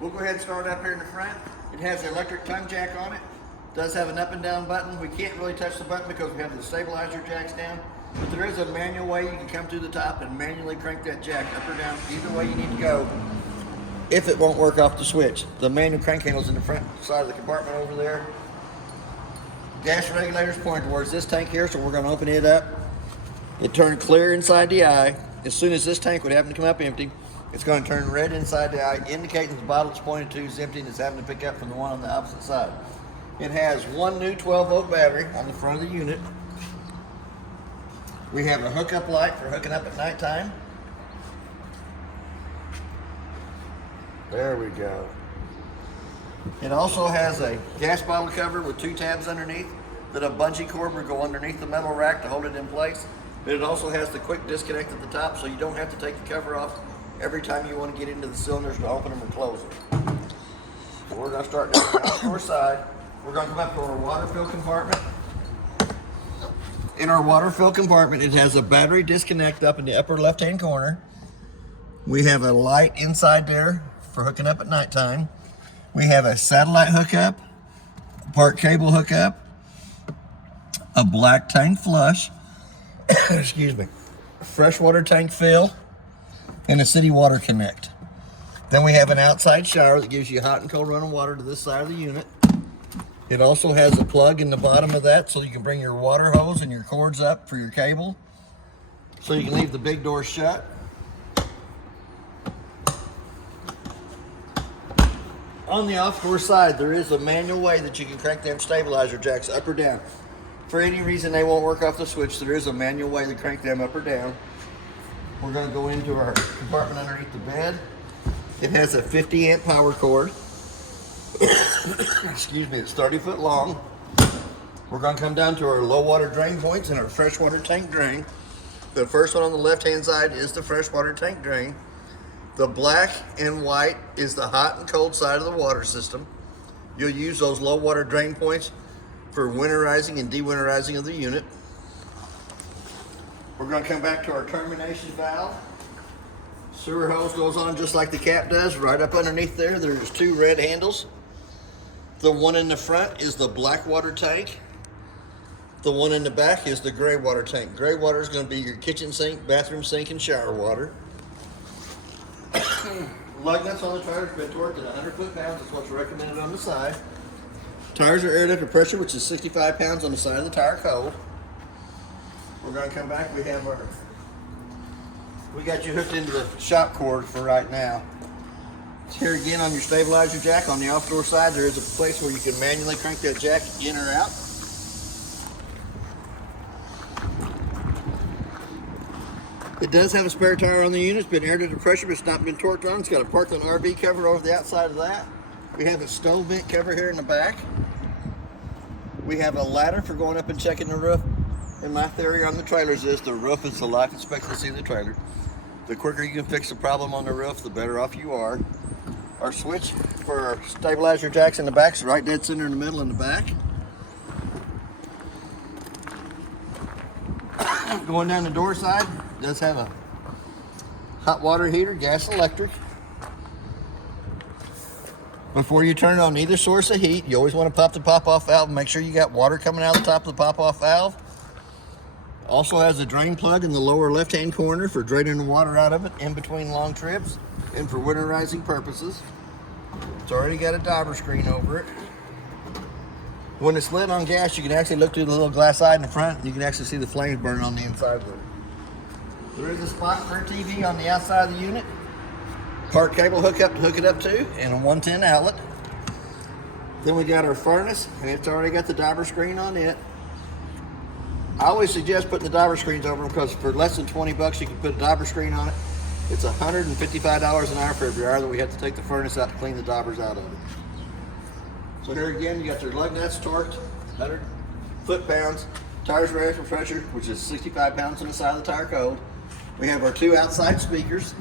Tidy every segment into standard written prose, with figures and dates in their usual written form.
We'll go ahead and start up here in the front. It has the electric tongue jack on it. Does have an up and down button. We can't really touch the button because we have the stabilizer jacks down. But there is a manual way you can come to the top and manually crank that jack up or down, either way you need to go, if it won't work off the switch. The manual crank handle's in the front side of the compartment over there. Gas regulator's pointed towards this tank here, so we're going to open it up. It turned clear inside the eye. As soon as this tank would happen to come up empty, it's going to turn red inside the eye, indicating the bottle it's pointed to is empty and it's having to pick up from the one on the opposite side. It has one new 12-volt battery on the front of the unit. We have a hookup light for hooking up at nighttime. There we go. It also has a gas bottle cover with two tabs underneath that a bungee cord would go underneath the metal rack to hold it in place. But it also has the quick disconnect at the top, so you don't have to take the cover off every time you want to get into the cylinders to open them or close them. So we're going to start down the outdoor side. We're going to come up to our water fill compartment. In our water fill compartment, it has a battery disconnect up in the upper left-hand corner. We have a light inside there for hooking up at nighttime. We have a satellite hookup, a part cable hookup, a black tank flush, excuse me, a freshwater tank fill, and a city water connect. Then we have an outside shower that gives you hot and cold running water to this side of the unit. It also has a plug in the bottom of that so you can bring your water hose and your cords up for your cable, so you can leave the big door shut. On the off-door side, there is a manual way that you can crank them stabilizer jacks up or down. For any reason they won't work off the switch, there is a manual way to crank them up or down. We're going to go into our compartment underneath the bed. It has a 50-amp power cord. Excuse me, it's 30 foot long. We're going to come down to our low water drain points and our freshwater tank drain. The first one on the left-hand side is the freshwater tank drain. The black and white is the hot and cold side of the water system. You'll use those low water drain points for winterizing and dewinterizing of the unit. We're going to come back to our termination valve. Sewer hose goes on just like the cap does. Right up underneath there, there's two red handles. The one in the front is the black water tank. The one in the back is the gray water tank. Gray water is going to be your kitchen sink, bathroom sink, and shower water. Lug nuts on the trailer has been torqued at 100 foot-pounds. That's what's recommended on the side. Tires are aired under pressure, which is 65 pounds on the side of the tire cold. We're going to come back. We got you hooked into the shop cord for right now. Here again on your stabilizer jack on the off-door side, there is a place where you can manually crank that jack in or out. It does have a spare tire on the unit. It's been aired under pressure, but it's not been torqued on. It's got a Parkland RV cover over the outside of that. We have a stove vent cover here in the back. We have a ladder for going up and checking the roof. And my theory on the trailers is the roof is the life expectancy of the trailer. The quicker you can fix the problem on the roof, the better off you are. Our switch for our stabilizer jacks in the back is right dead center in the middle in the back. Going down the door side, it does have a hot water heater, gas electric. Before you turn on either source of heat, you always want to pop the pop-off valve and make sure you got water coming out of the top of the pop-off valve. Also has a drain plug in the lower left-hand corner for draining the water out of it in between long trips and for winterizing purposes. It's already got a diver screen over it. When it's lit on gas, you can actually look through the little glass eye in the front and you can actually see the flames burning on the inside of it. There is a spot for a TV on the outside of the unit. Part cable hookup to hook it up to, and a 110 outlet. Then we got our furnace, and it's already got the diver screen on it. I always suggest putting the diver screens over them because for less than 20 bucks you can put a diver screen on it. It's $155 an hour for every hour that we have to take the furnace out to clean the divers out of it. So here again, you got your lug nuts torqued, 100 foot-pounds. Tires are air for pressure, which is 65 pounds on the side of the tire cold. We have our two outside speakers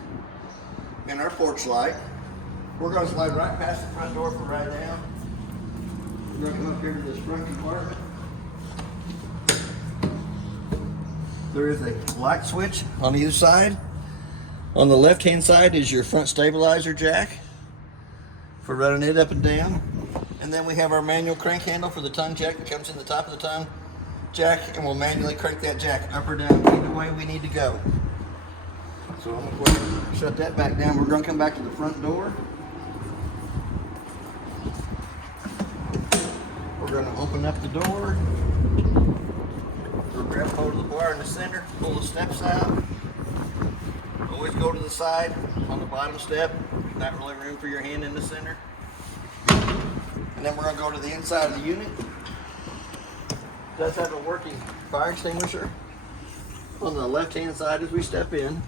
and our porch light. We're going to slide right past the front door for right now. We're going to come up here to this front compartment. There is a light switch on either side. On the left-hand side is your front stabilizer jack. for running it up and down. And then we have our manual crank handle for the tongue jack that comes in the top of the tongue jack, and we'll manually crank that jack up or down either way we need to go. So I'm going to go ahead and shut that back down. We're going to come back to the front door. We're going to open up the door. We'll grab hold of the bar in the center, pull the steps out. Always go to the side on the bottom step. Not really room for your hand in the center. And then we're going to go to the inside of the unit. It does have a working fire extinguisher on the left-hand side as we step in.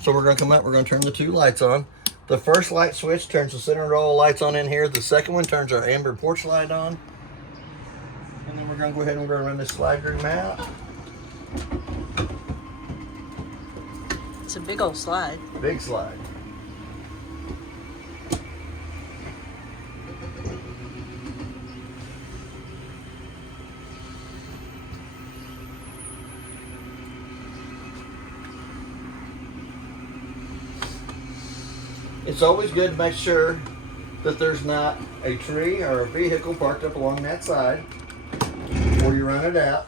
So we're going to come up, we're going to turn the two lights on. The first light switch turns the center row of lights on in here. The second one turns our amber porch light on. And then we're going to go ahead and we're going to run this slide room out. It's a big old slide. Big slide. It's always good to make sure that there's not a tree or a vehicle parked up along that side before you run it out.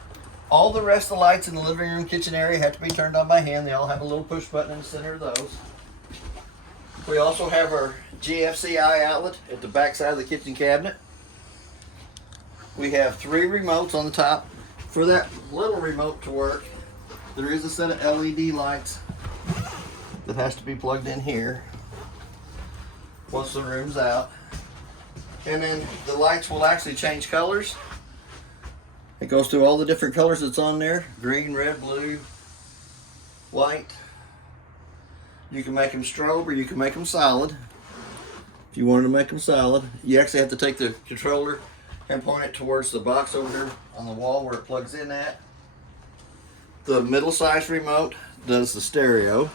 All the rest of the lights in the living room, kitchen area have to be turned on by hand. They all have a little push button in the center of those. We also have our GFCI outlet at the back side of the kitchen cabinet. We have 3 remotes on the top. For that little remote to work, there is a set of LED lights that has to be plugged in here once the room's out. And then the lights will actually change colors. It goes through all the different colors that's on there. Green, red, blue, white. You can make them strobe or you can make them solid. If you wanted to make them solid, you actually have to take the controller and point it towards the box over here on the wall where it plugs in at. The middle size remote does the stereo.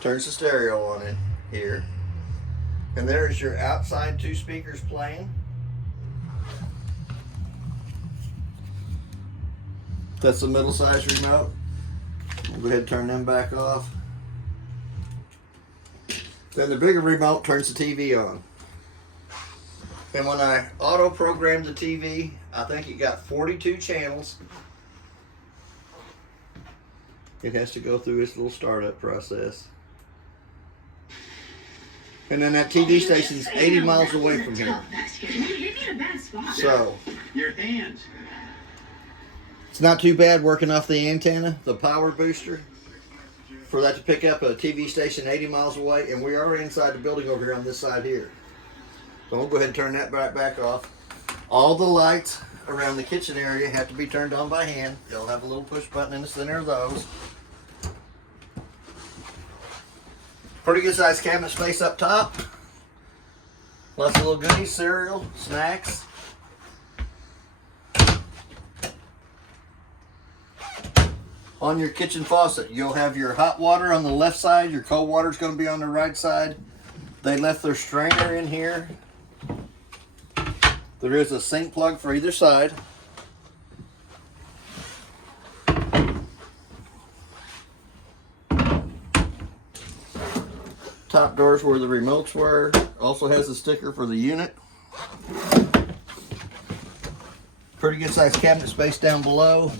Turns the stereo on it here. And there's your outside 2 speakers playing. That's the middle size remote. We'll go ahead and turn them back off. Then the bigger remote turns the TV on. And when I auto programmed the TV, I think it got 42 channels. It has to go through its little startup process. And then that TV station's 80 miles away from here. So, it's not too bad working off the antenna, the power booster, for that to pick up a TV station 80 miles away, and we are inside the building over here on this side here. So we'll go ahead and turn that back off. All the lights around the kitchen area have to be turned on by hand. They'll have a little push button in the center of those. Pretty good sized cabinet space up top. Lots of little goodies, cereal, snacks. On your kitchen faucet, you'll have your hot water on the left side. Your cold water is going to be on the right side. They left their strainer in here. There is a sink plug for either side. Top doors where the remotes were. Also has a sticker for the unit. Pretty good sized cabinet space down below.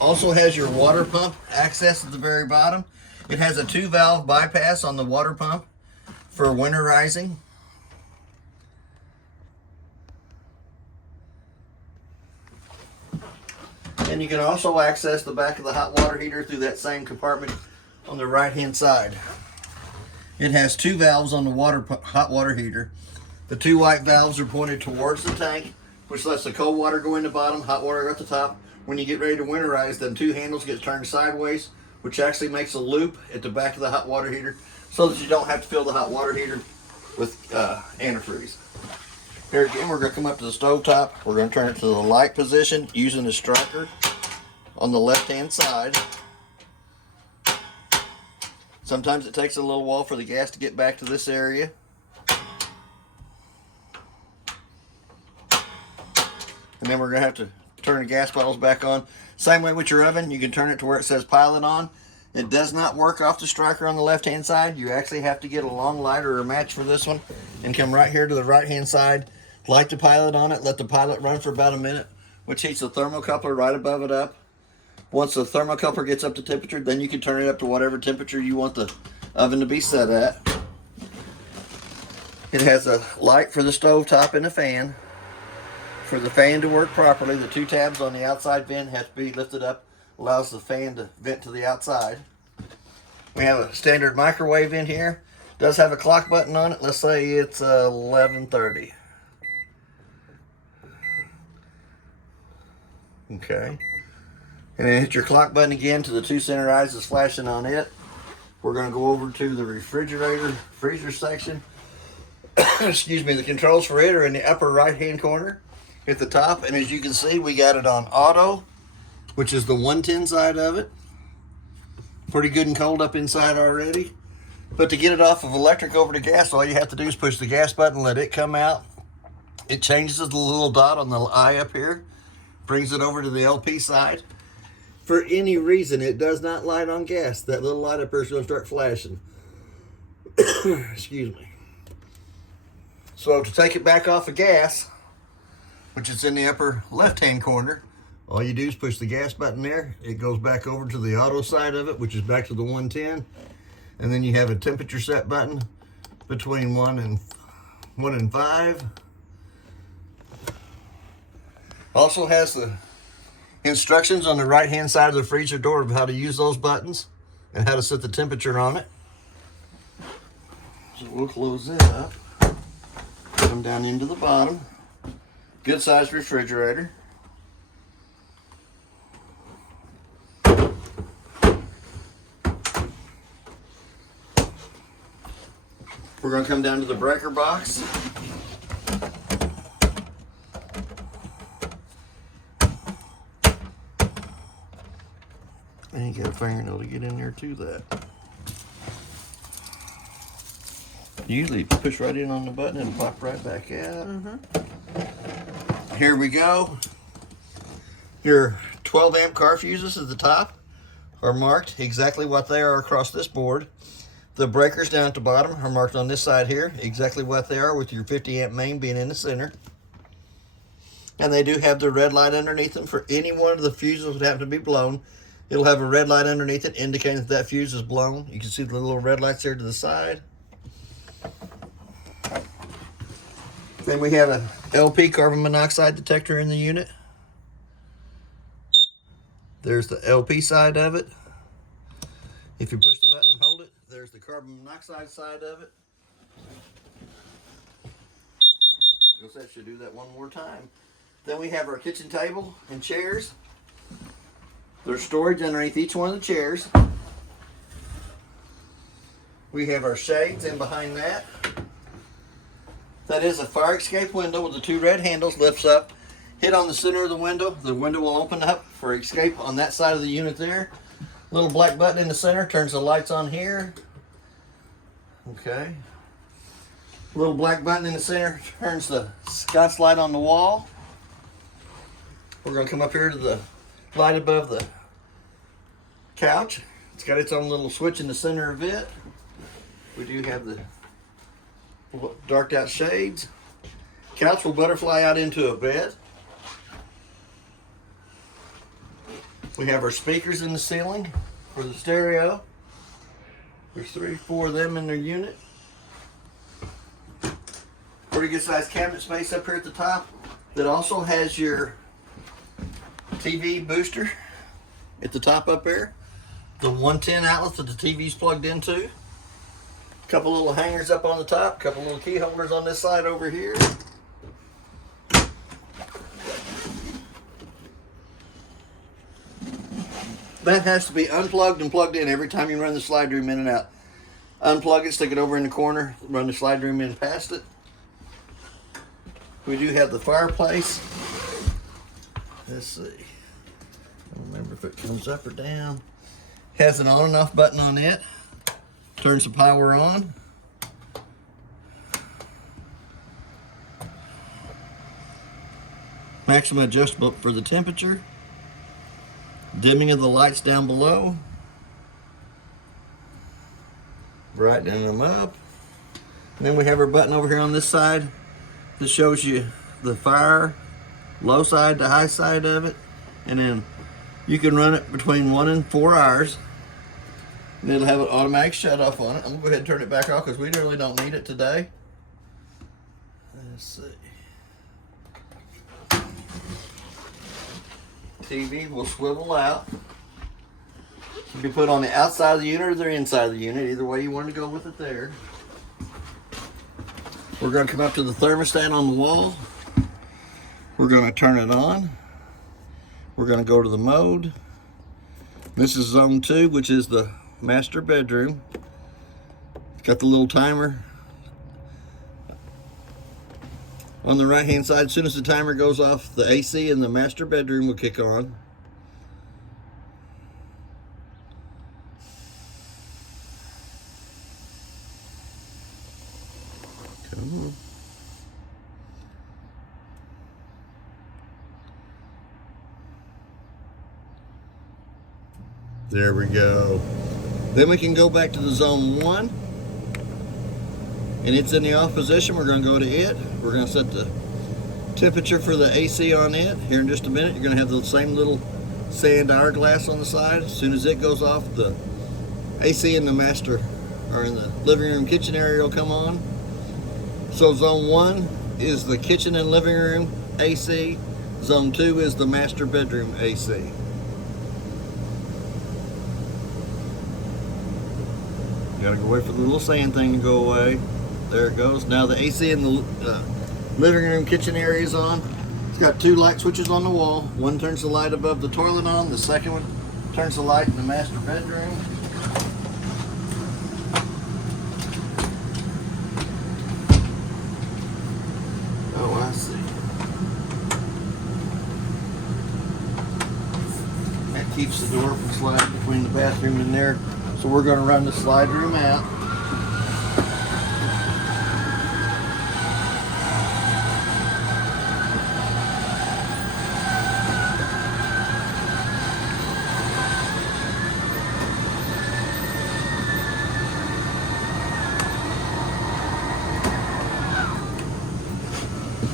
Also has your water pump access at the very bottom. It has a 2-valve bypass on the water pump for winterizing. And you can also access the back of the hot water heater through that same compartment on the right hand side. It has 2 valves on the hot water heater. The 2 white valves are pointed towards the tank, which lets the cold water go in the bottom, hot water at the top. When you get ready to winterize, them 2 handles get turned sideways, which actually makes a loop at the back of the hot water heater so that you don't have to fill the hot water heater with antifreeze. Here again, we're going to come up to the stove top. We're going to turn it to the light position using the striker on the left hand side. Sometimes it takes a little while for the gas to get back to this area. And then we're going to have to turn the gas bottles back on. Same way with your oven, you can turn it to where it says pilot on. It does not work off the striker on the left hand side. You actually have to get a long lighter or a match for this one and come right here to the right hand side. Light the pilot on it, let the pilot run for about a minute, which heats the thermocoupler right above it up. Once the thermocoupler gets up to temperature, then you can turn it up to whatever temperature you want the oven to be set at. It has a light for the stove top and a fan. For the fan to work properly, the 2 tabs on the outside vent have to be lifted up, allows the fan to vent to the outside. We have a standard microwave in here. Does have a clock button on it. Let's say it's 11:30. Okay. And then hit your clock button again to the 2 center eyes that's flashing on it. We're going to go over to the freezer section. Excuse me, the controls for it are in the upper right hand corner at the top. And as you can see, we got it on auto, which is the 110 side of it. Pretty good and cold up inside already. But to get it off of electric over to gas, all you have to do is push the gas button, let it come out. It changes the little dot on the eye up here, brings it over to the LP side. For any reason, it does not light on gas. That little light up here is going to start flashing. Excuse me. So to take it back off of gas, which is in the upper left-hand corner, all you do is push the gas button there. It goes back over to the auto side of it, which is back to the 110. And then you have a temperature set button between 1 and 5. Also has the instructions on the right hand side of the freezer door of how to use those buttons and how to set the temperature on it. So we'll close it up, come down into the bottom. Good sized refrigerator. We're going to come down to the breaker box. And you got a fingernail to get in there to that. Usually push right in on the button and pop right back out. Here we go. Your 12 amp car fuses at the top are marked exactly what they are across this board. The breakers down at the bottom are marked on this side here, exactly what they are, with your 50 amp main being in the center. And they do have the red light underneath them. For any one of the fuses that happen to be blown, it'll have a red light underneath it indicating that that fuse is blown. You can see the little red lights there to the side. Then we have an LP carbon monoxide detector in the unit. There's the LP side of it. If you push the button and hold it, there's the carbon monoxide side of it. Guess that should do that one more time. Then we have our kitchen table and chairs. There's storage underneath each one of the chairs. We have our shades in behind that. That is a fire escape window with the 2 red handles. Lifts up, hit on the center of the window will open up for escape on that side of the unit there. Little black button in the center turns the lights on here. Okay. Little black button in the center turns the sconce light on the wall. We're going to come up here to the light above the couch. It's got its own little switch in the center of it. We do have the darked out shades. Couch will butterfly out into a bed. We have our speakers in the ceiling for the stereo. There's 3, 4 of them in their unit. Pretty good sized cabinet space up here at the top that also has your TV booster at the top up there. The 110 outlet that the TV's plugged into. A couple little hangers up on the top, a couple little key holders on this side over here. That has to be unplugged and plugged in every time you run the slide room in and out. Unplug it, stick it over in the corner, run the slide room in past it. We do have the fireplace. Let's see. I don't remember if it comes up or down. Has an on and off button on it. Turns the power on. Maximum adjustable for the temperature. Dimming of the lights down below. Brightening them up. And then we have our button over here on this side that shows you the fire, low side to high side of it. And then you can run it between 1 and 4 hours. And it'll have an automatic shut off on it. I'm gonna go ahead and turn it back off because we really don't need it today. Let's see. TV will swivel out. It can be put on the outside of the unit or the inside of the unit, either way you want to go with it there. We're going to come up to the thermostat on the wall. We're going to turn it on. We're going to go to the mode. This is zone 2, which is the master bedroom. It's got the little timer on the right hand side. As soon as the timer goes off, the AC in the master bedroom will kick on. Come on. There we go. Then we can go back to the zone 1. And it's in the off position. We're going to go to it. We're going to set the temperature for the AC on it. Here in just a minute, you're going to have the same little sand hourglass on the side. As soon as it goes off, the AC in the master or in the living room kitchen area will come on. So zone 1 is the kitchen and living room AC. Zone 2 is the master bedroom AC. Gotta go wait for the little sand thing to go away. There it goes. Now the AC in the living room kitchen area is on. It's got 2 light switches on the wall. One turns the light above the toilet on. The second one turns the light in the master bedroom. Oh, I see. That keeps the door from sliding between the bathroom and there. So we're going to run the slide room out.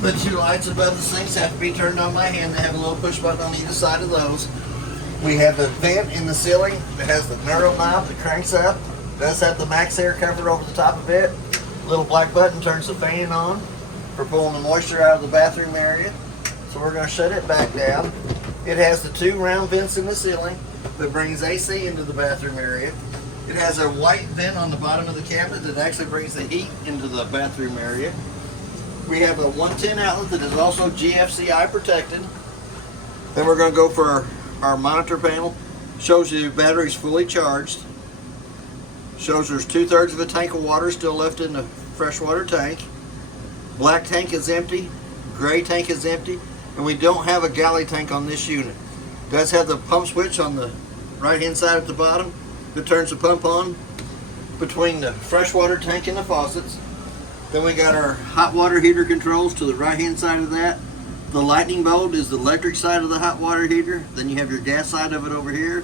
The 2 lights above the sinks have to be turned on by hand. They have a little push button on either side of those. We have the vent in the ceiling that has the narrow knob that cranks up. It does have the max air cover over the top of it. Little black button turns the fan on for pulling the moisture out of the bathroom area. So we're going to shut it back down. It has the 2 round vents in the ceiling that brings AC into the bathroom area. It has a white vent on the bottom of the cabinet that actually brings the heat into the bathroom area. We have a 110 outlet that is also GFCI protected. Then we're going to go for our monitor panel. Shows you the battery's fully charged. Shows there's 2/3 of a tank of water still left in the freshwater tank. Black tank is empty. Gray tank is empty. And we don't have a galley tank on this unit. It does have the pump switch on the right hand side at the bottom that turns the pump on between the freshwater tank and the faucets. Then we got our hot water heater controls to the right hand side of that. The lightning bolt is the electric side of the hot water heater. Then you have your gas side of it over here.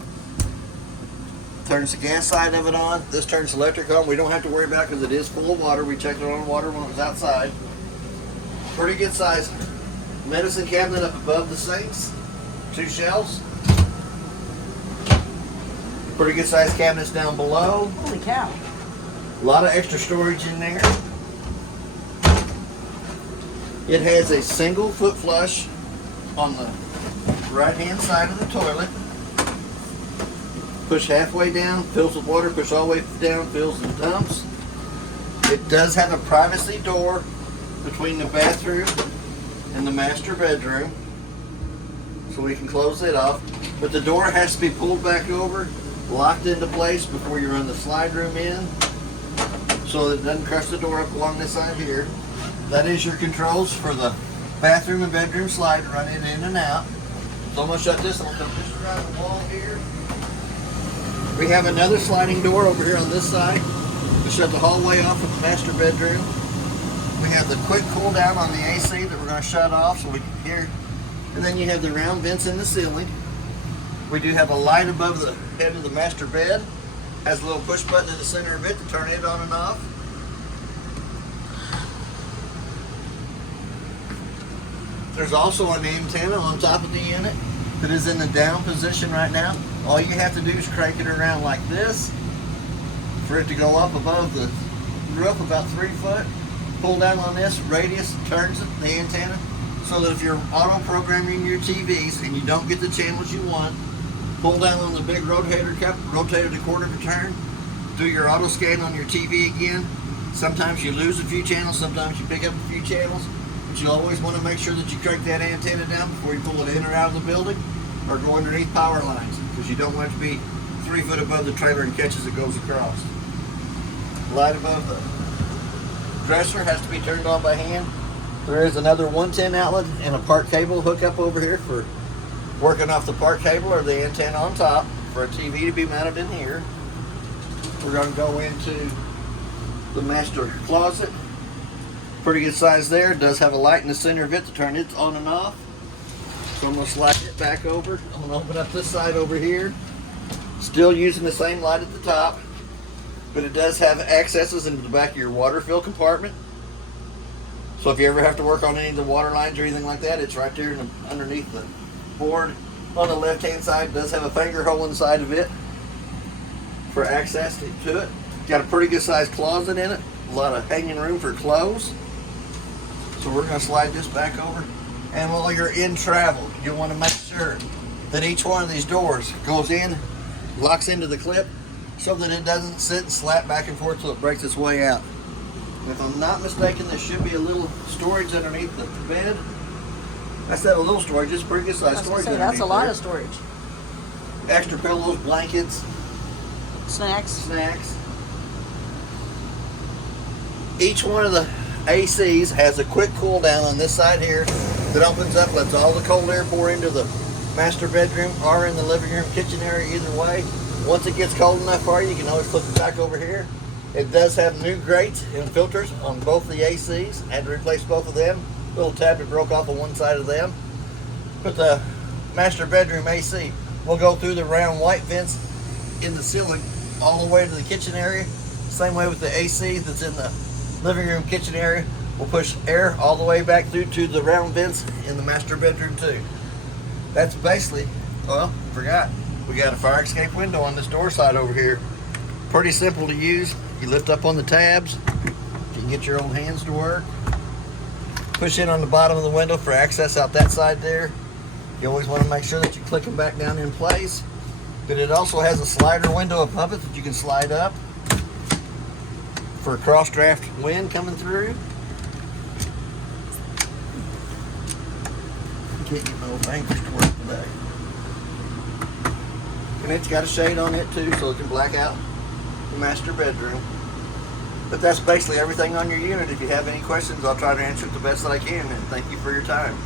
Turns the gas side of it on. This turns electric on. We don't have to worry about it because it is full of water. We checked it on water when it was outside. Pretty good size medicine cabinet up above the sinks. 2 shelves. Pretty good size cabinets down below. Holy cow. A lot of extra storage in there. It has a single foot flush on the right hand side of the toilet. Push halfway down, fills with water, push all the way down, fills and dumps. It does have a privacy door between the bathroom and the master bedroom, so we can close it off. But the door has to be pulled back over, locked into place before you run the slide room in, so that it doesn't crush the door up along this side here. That is your controls for the bathroom and bedroom slide, running in and out. So I'm going to shut this. I'm going to come just around the wall here. We have another sliding door over here on this side to shut the hallway off of the master bedroom. We have the quick cool down on the AC that we're going to shut off so we can hear. And then you have the round vents in the ceiling. We do have a light above the head of the master bed. Has a little push button in the center of it to turn it on and off. There's also an antenna on top of the unit that is in the down position right now. All you have to do is crank it around like this for it to go up above the roof about 3 foot. Pull down on this radius, turns it, the antenna, so that if you're auto programming your TVs and you don't get the channels you want, pull down on the big rotator cup, rotate it a quarter of a turn, do your auto scan on your TV again. Sometimes you lose a few channels, sometimes you pick up a few channels, but you always want to make sure that you crank that antenna down before you pull it in or out of the building or go underneath power lines, because you don't want it to be 3 foot above the trailer and catch as it goes across. Light above the dresser has to be turned on by hand. There is another 110 outlet and a park cable hookup over here for working off the park cable or the antenna on top for a TV to be mounted in here. We're going to go into the master closet. Pretty good size there. It does have a light in the center of it to turn it on and off. So I'm going to slide it back over. I'm going to open up this side over here. Still using the same light at the top, but it does have accesses into the back of your water fill compartment. So if you ever have to work on any of the water lines or anything like that, it's right there underneath the board. On the left hand side, it does have a finger hole inside of it for access to it. Got a pretty good sized closet in it, a lot of hanging room for clothes. So we're going to slide this back over. And while you're in travel, you want to make sure that each one of these doors goes in, locks into the clip, so that it doesn't sit and slap back and forth till it breaks its way out. And if I'm not mistaken, there should be a little storage underneath the bed. That's not a little storage, it's pretty good size storage. That's a lot of storage. Extra pillows, blankets, Snacks. Each one of the ACs has a quick cool down on this side here that opens up, lets all the cold air pour into the master bedroom or in the living room, kitchen area, either way. Once it gets cold enough for you, you can always flip it back over here. It does have new grates and filters on both the ACs. Had to replace both of them. Little tab that broke off on one side of them. But the master bedroom AC will go through the round white vents in the ceiling all the way to the kitchen area. Same way with the AC that's in the living room, kitchen area. We'll push air all the way back through to the round vents in the master bedroom too. That's basically, well, forgot. We got a fire escape window on this door side over here. Pretty simple to use. You lift up on the tabs. You can get your own hands to work. Push in on the bottom of the window for access out that side there. You always want to make sure that you click them back down in place. But it also has a slider window above it that you can slide up for a cross draft wind coming through. Can't get my old fingers to work today. And it's got a shade on it too, so it can black out the master bedroom. But that's basically everything on your unit. If you have any questions, I'll try to answer it the best that I can, and thank you for your time.